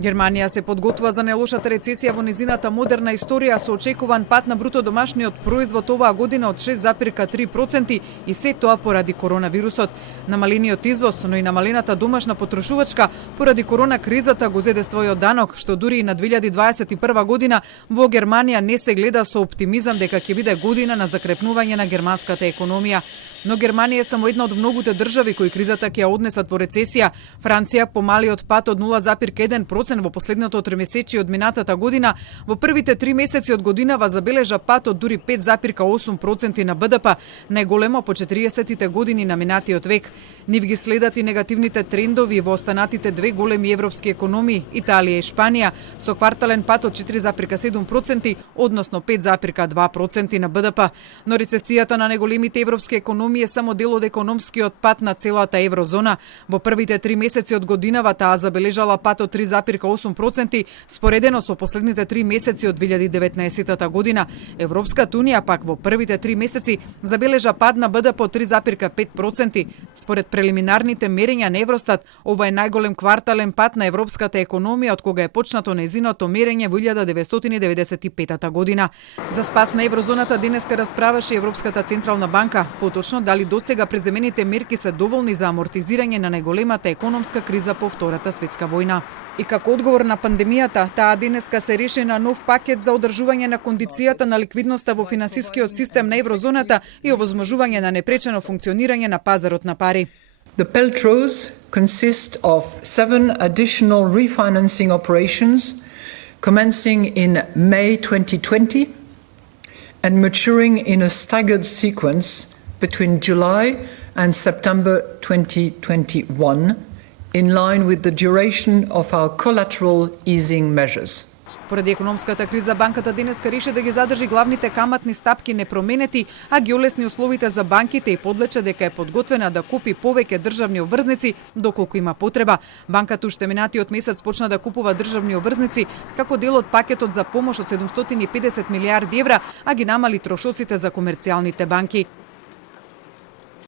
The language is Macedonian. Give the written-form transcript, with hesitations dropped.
Германија се подготвува за најлошата рецесија во незината модерна историја со очекуван пад на бруто домашниот производ оваа година од 6,3% и се тоа поради коронавирусот. Намалениот извоз, но и намалената домашна потрошувачка поради корона кризата го зеде својот данок, што дури и на 2021 година во Германија не се гледа со оптимизам дека ќе биде година на закрепнување на германската економија. Но Германија е само една од многуте држави кои кризата ќе ја однесат во рецесија. Франција помалиот пат од 0,1% во последното тримесечие од минатата година, во првите 3 месеци од годинава забележа пат од дури 5,8% на БДП, најголемо по 40-тите години на минатиот век. Нив ги следат и негативните трендови во останатите две големи европски економии, Италија и Шпанија, со квартален пат од 4,7%, односно 5,2% на БДП. Но рецесијата на најголемите европски економии е само дел од економскиот пат на целата еврозона. Во првите 3 месеци од годинава таа забележала пат од 3,8%, споредено со последните 3 месеци од 2019 година. Европската унија пак во првите 3 месеци забележа пад на БДП од 3,5%. Според прелиминарните мерења на Евростат, ова е најголем квартален пат на европската економија од кога е почнато нејзиното мерење во 1995 година. За спас на еврозоната денеска расправаше Европската централна банка, поточно дали досега преземените мерки се доволни за амортизирање на најголемата економска криза по Втората светска војна. И како одговор на пандемијата, таа денеска се реши на нов пакет за одржување на кондицијата на ликвидноста во финансискиот систем на еврозоната и овозможување на непречено функционирање на пазарот на пари. The Peltros consist of 7 additional refinancing operations commencing in May 2020 and maturing in a staggered sequence between July and September 2021, in line with the duration of our collateral easing measures. Поради економската криза, банката денеска реши да ги задржи главните каматни стапки непроменети, а ги олесни условите за банките и подлече дека е подготвена да купи повеќе државни обврзници доколку има потреба. Банката уште минатиот месец почна да купува државни обврзници како дел од пакетот за помош од 750 милиарди евра, а ги намали трошоците за комерцијалните банки.